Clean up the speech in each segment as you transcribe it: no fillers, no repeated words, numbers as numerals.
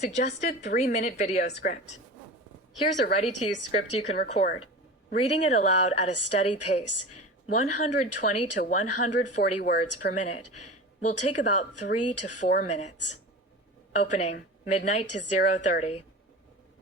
Suggested 3-minute video script. Here's a ready-to-use script you can record. Reading it aloud at a steady pace, 120 to 140 words per minute, will take about 3 to 4 minutes. Opening, midnight to 0:30.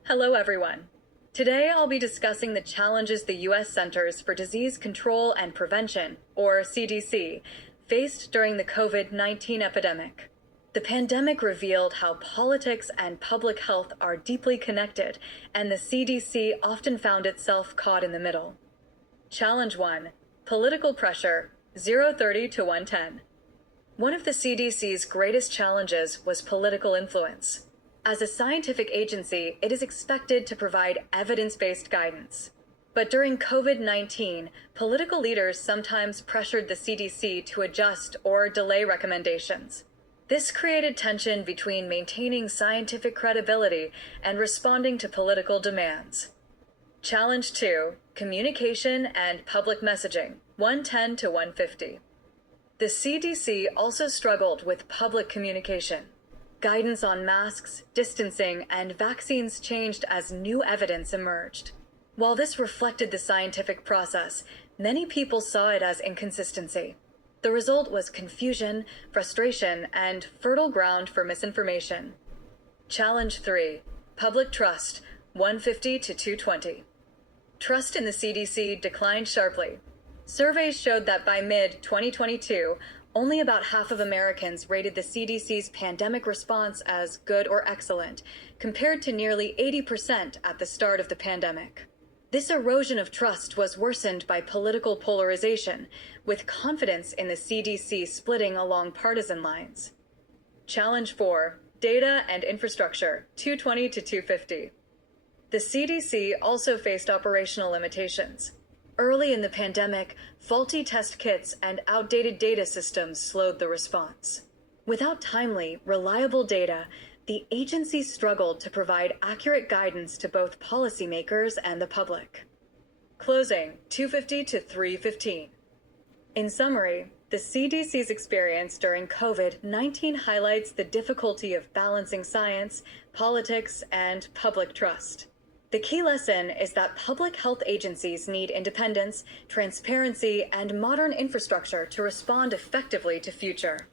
Hello everyone. Today I'll be discussing the challenges the U.S. Centers for Disease Control and Prevention, or CDC, faced during the COVID-19 epidemic. The pandemic revealed how politics and public health are deeply connected, and the CDC often found itself caught in the middle. Challenge 1. Political pressure, 0:30 to 1:10. One of the CDC's greatest challenges was political influence. As a scientific agency, it is expected to provide evidence-based guidance. But during COVID-19, political leaders sometimes pressured the CDC to adjust or delay recommendations. This created tension between maintaining scientific credibility and responding to political demands. Challenge 2. Communication and public messaging, 110 to 150. The CDC also struggled with public communication. Guidance on masks, distancing, and vaccines changed as new evidence emerged. While this reflected the scientific process, many people saw it as inconsistency. The result was confusion, frustration, and fertile ground for misinformation. Challenge 3. Public trust, 150 to 220. Trust in the CDC declined sharply. Surveys showed that by mid-2022, only about half of Americans rated the CDC's pandemic response as good or excellent, compared to nearly 80% at the start of the pandemic. This erosion of trust was worsened by political polarization, with confidence in the CDC splitting along partisan lines. Challenge 4. Data and infrastructure, 220 to 250. The CDC also faced operational limitations. Early in the pandemic, faulty test kits and outdated data systems slowed the response. Without timely, reliable data, the agency struggled to provide accurate guidance to both policymakers and the public. Closing, 250 to 315. In summary, the CDC's experience during COVID-19 highlights the difficulty of balancing science, politics, and public trust. The key lesson is that public health agencies need independence, transparency, and modern infrastructure to respond effectively to future